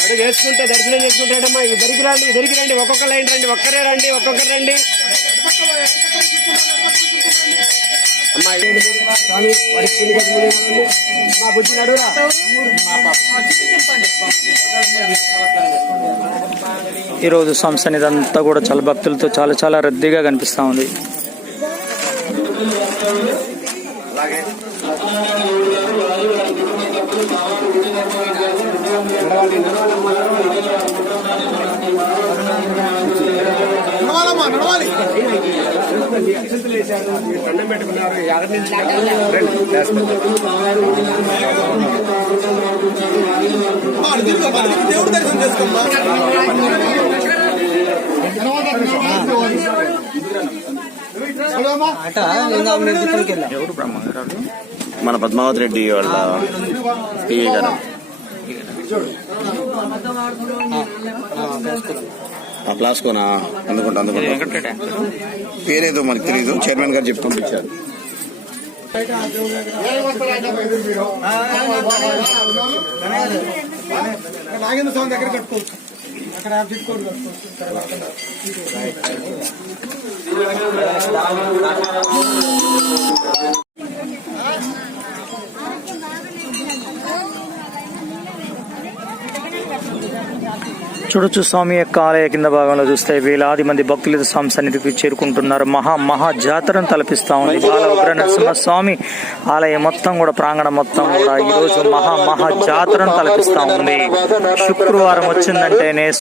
అడుగు వేసుకుంటే దర్శనం చేసుకుంటాడమ్మా ఇద్దరికి రండి ఇద్దరికి రండి ఒక్కొక్క లైన్ రండి ఒక్కరే రండి ఒక్కొక్కరు రండి అమ్మా ఇదేంటి స్వామి వాడికి పుణ్య ఈరోజు సంస్థ ఇదంతా కూడా చాలా భక్తులతో చాలా చాలా రద్దీగా కనిపిస్తూ ఉంది. దండం పెట్టుకున్నారు దేవుడు దర్శనం చేసుకోమ్మా మన పద్మావతి రెడ్డి వాళ్ళ పిఏ గారు ఆ ప్లాస్కోనా అందుకుంటా అందుకుంటా పేరేదో మనకు తెలియదు చైర్మన్ గారు చెప్పి పంపించారు నాగేంద్ర స్వామి దగ్గర కట్టుకోవచ్చు అక్కడ చిట్టుకోడు కట్టుకోవచ్చు చూడొచ్చు స్వామి యొక్క ఆలయ కింద భాగంలో చూస్తే వేలాది మంది భక్తులు స్వామి సన్నిధికి చేరుకుంటున్నారు. మహా మహా జాతరను తలపిస్తా ఉంది. బాల ఉగ్ర నరసింహ స్వామి ఆలయం మొత్తం కూడా ప్రాంగణం మొత్తం కూడా ఈరోజు మహా మహా జాతరను తలపిస్తా ఉంది. శుక్రవారం వచ్చిందంటేనే